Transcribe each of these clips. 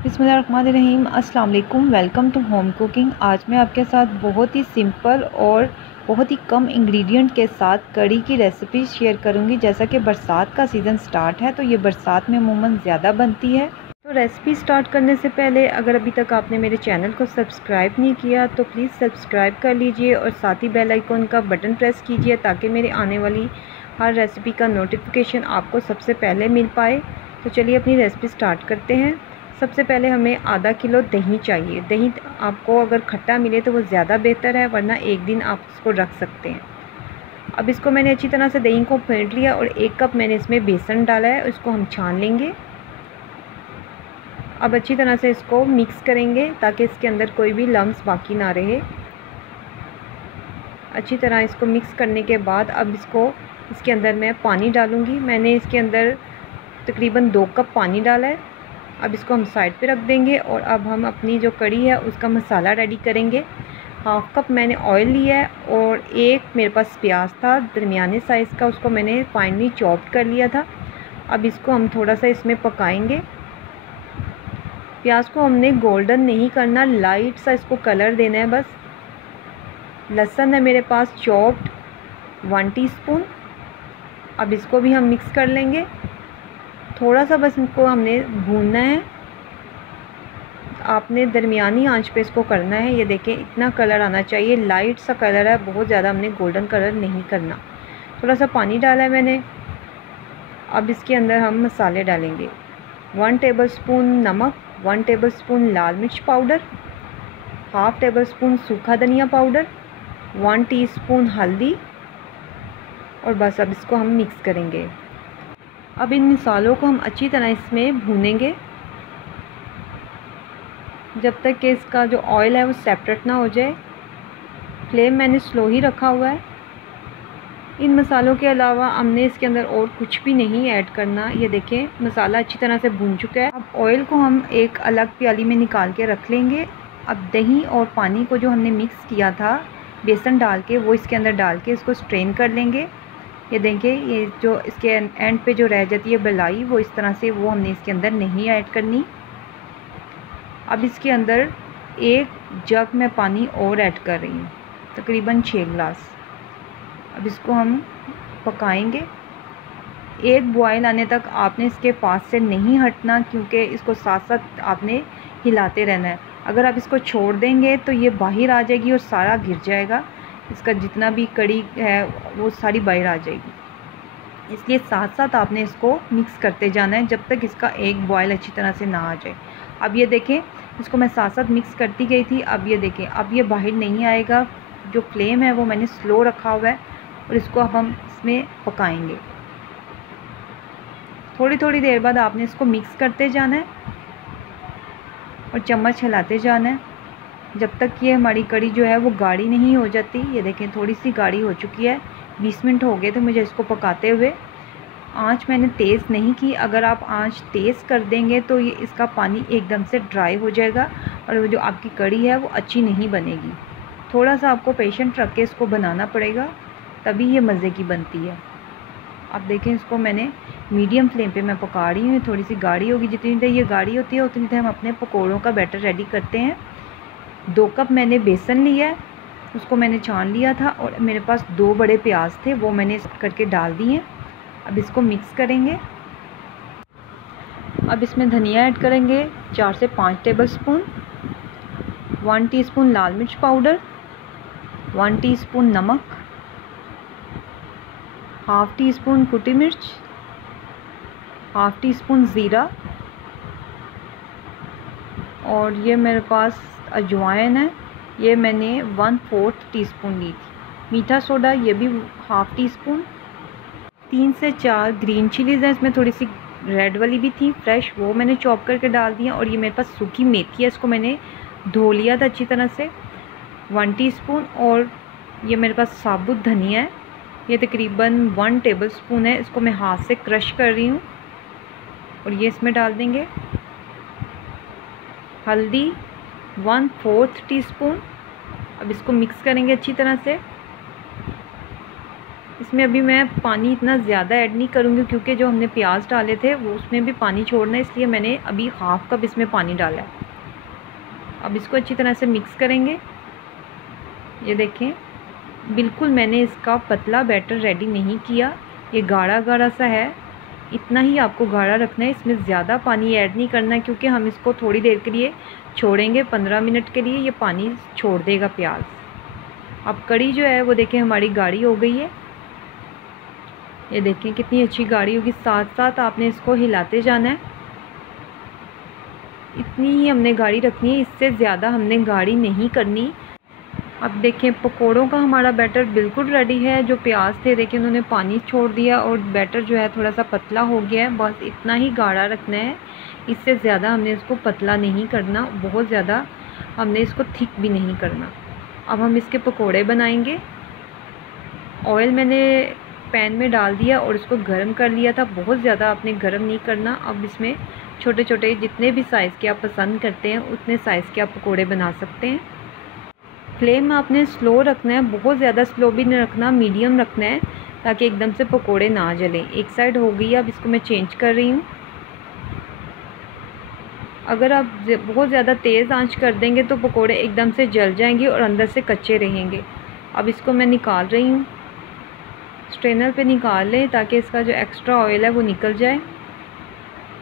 बिस्मिल्लाहिर्रहमानिर्रहीम। अस्सलाम वालेकुम। Welcome to home cooking. आज मैं आपके साथ बहुत ही सिंपल और बहुत ही कम इंग्रेडिएंट के साथ कड़ी की रेसिपी शेयर करूंगी। जैसा कि बरसात का सीज़न स्टार्ट है तो ये बरसात में अमूमन ज़्यादा बनती है। तो रेसिपी स्टार्ट करने से पहले अगर अभी तक आपने मेरे चैनल को सब्सक्राइब नहीं किया तो प्लीज़ सब्सक्राइब कर लीजिए और साथ ही बेल आइकन का बटन प्रेस कीजिए ताकि मेरे आने वाली हर रेसिपी का नोटिफिकेशन आपको सबसे पहले मिल पाए। तो चलिए अपनी रेसिपी स्टार्ट करते हैं। सबसे पहले हमें आधा किलो दही चाहिए। दही आपको अगर खट्टा मिले तो वो ज़्यादा बेहतर है, वरना एक दिन आप इसको रख सकते हैं। अब इसको मैंने अच्छी तरह से दही को फेंट लिया और 1 कप मैंने इसमें बेसन डाला है। इसको हम छान लेंगे। अब अच्छी तरह से इसको मिक्स करेंगे ताकि इसके अंदर कोई भी लम्स बाकी ना रहे। अच्छी तरह इसको मिक्स करने के बाद अब इसके अंदर मैं पानी डालूँगी। मैंने इसके अंदर तकरीबन 2 कप पानी डाला है। अब इसको हम साइड पे रख देंगे और अब हम अपनी जो कड़ी है उसका मसाला रेडी करेंगे। हाफ़ कप मैंने ऑयल लिया है और एक मेरे पास प्याज था दरमियाने साइज़ का, उसको मैंने फाइनली चॉप्ड कर लिया था। अब इसको हम थोड़ा सा इसमें पकाएंगे। प्याज को हमने गोल्डन नहीं करना, लाइट सा इसको कलर देना है बस। लहसुन है मेरे पास चॉप्ड 1 टीस्पून। अब इसको भी हम मिक्स कर लेंगे। थोड़ा सा बस इनको हमने भूनना है। आपने दरमियानी आंच पे इसको करना है। ये देखें इतना कलर आना चाहिए, लाइट सा कलर है, बहुत ज़्यादा हमने गोल्डन कलर नहीं करना। थोड़ा सा पानी डाला है मैंने। अब इसके अंदर हम मसाले डालेंगे। 1 टेबलस्पून नमक, 1 टेबलस्पून लाल मिर्च पाउडर, हाफ़ टेबलस्पून सूखा धनिया पाउडर, 1 टीस्पून हल्दी और बस अब इसको हम मिक्स करेंगे। अब इन मसालों को हम अच्छी तरह इसमें भूनेंगे जब तक कि इसका जो ऑयल है वो सेपरेट ना हो जाए। फ्लेम मैंने स्लो ही रखा हुआ है। इन मसालों के अलावा हमने इसके अंदर और कुछ भी नहीं ऐड करना। ये देखें मसाला अच्छी तरह से भून चुका है। अब ऑयल को हम एक अलग प्याली में निकाल के रख लेंगे। अब दही और पानी को जो हमने मिक्स किया था बेसन डाल के, वो इसके अंदर डाल के इसको स्ट्रेन कर लेंगे। ये देखिए ये जो इसके एंड पे जो रह जाती है बलाई, वो इस तरह से वो हमने इसके अंदर नहीं ऐड करनी। अब इसके अंदर 1 जग में पानी और ऐड कर रही हूँ, तकरीबन 6 गिलास। अब इसको हम पकाएंगे। एक बॉयल आने तक आपने इसके पास से नहीं हटना, क्योंकि इसको साथ साथ आपने हिलाते रहना है। अगर आप इसको छोड़ देंगे तो ये बाहर आ जाएगी और सारा गिर जाएगा। इसका जितना भी कड़ी है वो सारी बाहर आ जाएगी। इसलिए साथ साथ आपने इसको मिक्स करते जाना है जब तक इसका एक बॉयल अच्छी तरह से ना आ जाए। अब ये देखें इसको मैं साथ साथ मिक्स करती गई थी। अब ये देखें अब ये बाहर नहीं आएगा। जो फ्लेम है वो मैंने स्लो रखा हुआ है और इसको अब हम इसमें पकाएंगे। थोड़ी थोड़ी देर बाद आपने इसको मिक्स करते जाना है और चम्मच हिलाते जाना है जब तक ये हमारी कड़ी जो है वो गाढ़ी नहीं हो जाती। ये देखें थोड़ी सी गाढ़ी हो चुकी है। 20 मिनट हो गए थे मुझे इसको पकाते हुए। आंच मैंने तेज़ नहीं की। अगर आप आंच तेज़ कर देंगे तो ये इसका पानी एकदम से ड्राई हो जाएगा और वो जो आपकी कड़ी है वो अच्छी नहीं बनेगी। थोड़ा सा आपको पेशेंट रख के इसको बनाना पड़ेगा, तभी ये मज़े की बनती है। अब देखें इसको मैंने मीडियम फ्लेम पे मैं पका रही हूँ। थोड़ी सी गाढ़ी होगी, जितनी देर ये गाढ़ी होती है उतनी देर हम अपने पकौड़ों का बैटर रेडी करते हैं। 2 कप मैंने बेसन लिया है, उसको मैंने छान लिया था और मेरे पास 2 बड़े प्याज थे, वो मैंने करके डाल दिए। अब इसको मिक्स करेंगे। अब इसमें धनिया ऐड करेंगे 4 से 5 टेबलस्पून, 1 टीस्पून लाल मिर्च पाउडर, 1 टीस्पून नमक, हाफ़ टीस्पून कुटी मिर्च, हाफ़ टीस्पून ज़ीरा और ये मेरे पास अजवाइन है, ये मैंने 1/4 टीस्पून ली थी। मीठा सोडा ये भी हाफ़ टीस्पून। 3 से 4 ग्रीन चिलीज़ हैं, इसमें थोड़ी सी रेड वाली भी थी फ्रेश, वो मैंने चॉप करके डाल दिया। और ये मेरे पास सूखी मेथी है, इसको मैंने धो लिया था अच्छी तरह से, 1 टीस्पून। और ये मेरे पास साबुत धनिया है, ये तकरीबन 1 टेबलस्पून है, इसको मैं हाथ से क्रश कर रही हूँ और ये इसमें डाल देंगे। हल्दी 1/4 टीस्पून। अब इसको मिक्स करेंगे अच्छी तरह से। इसमें अभी मैं पानी इतना ज़्यादा ऐड नहीं करूँगी क्योंकि जो हमने प्याज डाले थे वो उसमें भी पानी छोड़ना है, इसलिए मैंने अभी हाफ़ कप इसमें पानी डाला है। अब इसको अच्छी तरह से मिक्स करेंगे। ये देखें, बिल्कुल मैंने इसका पतला बैटर रेडी नहीं किया, ये गाढ़ा गाढ़ा सा है, इतना ही आपको गाढ़ा रखना है। इसमें ज़्यादा पानी ऐड नहीं करना है क्योंकि हम इसको थोड़ी देर के लिए छोड़ेंगे, 15 मिनट के लिए ये पानी छोड़ देगा प्याज। अब कड़ी जो है वो देखें हमारी गाढ़ी हो गई है। ये देखें कितनी अच्छी गाढ़ी होगी, साथ साथ आपने इसको हिलाते जाना है। इतनी ही हमने गाढ़ी रखनी है, इससे ज़्यादा हमने गाढ़ी नहीं करनी। अब देखें पकोड़ों का हमारा बैटर बिल्कुल रेडी है। जो प्याज थे देखें उन्होंने पानी छोड़ दिया और बैटर जो है थोड़ा सा पतला हो गया है। बस इतना ही गाढ़ा रखना है, इससे ज़्यादा हमने इसको पतला नहीं करना, बहुत ज़्यादा हमने इसको थिक भी नहीं करना। अब हम इसके पकोड़े बनाएंगे। ऑयल मैंने पैन में डाल दिया और इसको गर्म कर लिया था, बहुत ज़्यादा आपने गर्म नहीं करना। अब इसमें छोटे छोटे जितने भी साइज़ के आप पसंद करते हैं उतने साइज़ के आप पकोड़े बना सकते हैं। फ्लेम आपने स्लो रखना है, बहुत ज़्यादा स्लो भी नहीं रखना, मीडियम रखना है ताकि एकदम से पकोड़े ना जलें। एक साइड हो गई, अब इसको मैं चेंज कर रही हूँ। अगर आप बहुत ज़्यादा तेज़ आंच कर देंगे तो पकोड़े एकदम से जल जाएंगे और अंदर से कच्चे रहेंगे। अब इसको मैं निकाल रही हूँ, स्ट्रेनर पे निकाल लें ताकि इसका जो एक्स्ट्रा ऑयल है वो निकल जाए।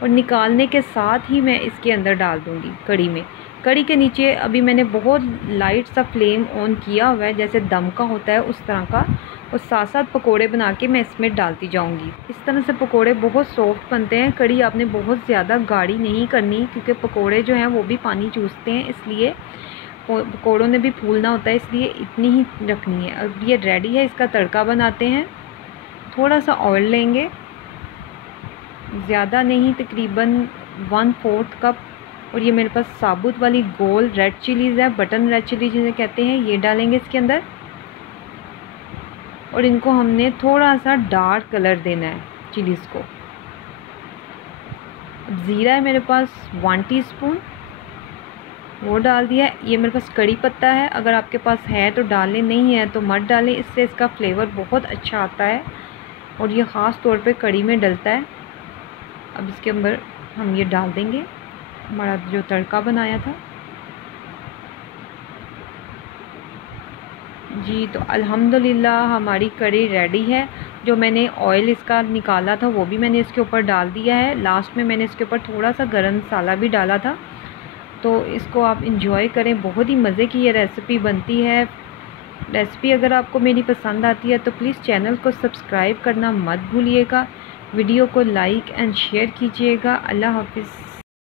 और निकालने के साथ ही मैं इसके अंदर डाल दूँगी कड़ी में। कड़ी के नीचे अभी मैंने बहुत लाइट सा फ्लेम ऑन किया हुआ है, जैसे दम का होता है उस तरह का, और साथ साथ पकोड़े बना के मैं इसमें डालती जाऊंगी। इस तरह से पकोड़े बहुत सॉफ्ट बनते हैं। कड़ी आपने बहुत ज़्यादा गाढ़ी नहीं करनी क्योंकि पकोड़े जो हैं वो भी पानी चूसते हैं, इसलिए पकोड़ों ने भी फूलना होता है, इसलिए इतनी ही रखनी है। अब ये रेडी है, इसका तड़का बनाते हैं। थोड़ा सा ऑयल लेंगे, ज़्यादा नहीं, तकरीबन 1/4 कप। और ये मेरे पास साबुत वाली गोल रेड चिलीज़ है, बटन रेड चिली जिसे कहते हैं, ये डालेंगे इसके अंदर। और इनको हमने थोड़ा सा डार्क कलर देना है चिलीज़ को। अब ज़ीरा है मेरे पास 1 टीस्पून, वो डाल दिया। ये मेरे पास कड़ी पत्ता है, अगर आपके पास है तो डालें, नहीं है तो मत डालें, इससे इसका फ्लेवर बहुत अच्छा आता है और ये ख़ास तौर पे कड़ी में डलता है। अब इसके अंदर हम ये डाल देंगे हमारा जो तड़का बनाया था। जी, तो अल्हम्दुलिल्लाह हमारी कड़ी रेडी है। जो मैंने ऑयल इसका निकाला था वो भी मैंने इसके ऊपर डाल दिया है। लास्ट में मैंने इसके ऊपर थोड़ा सा गरम मसाला भी डाला था। तो इसको आप इंजॉय करें, बहुत ही मज़े की ये रेसिपी बनती है। रेसिपी अगर आपको मेरी पसंद आती है तो प्लीज़ चैनल को सब्सक्राइब करना मत भूलिएगा, वीडियो को लाइक एंड शेयर कीजिएगा। अल्लाह हाफ़िज़।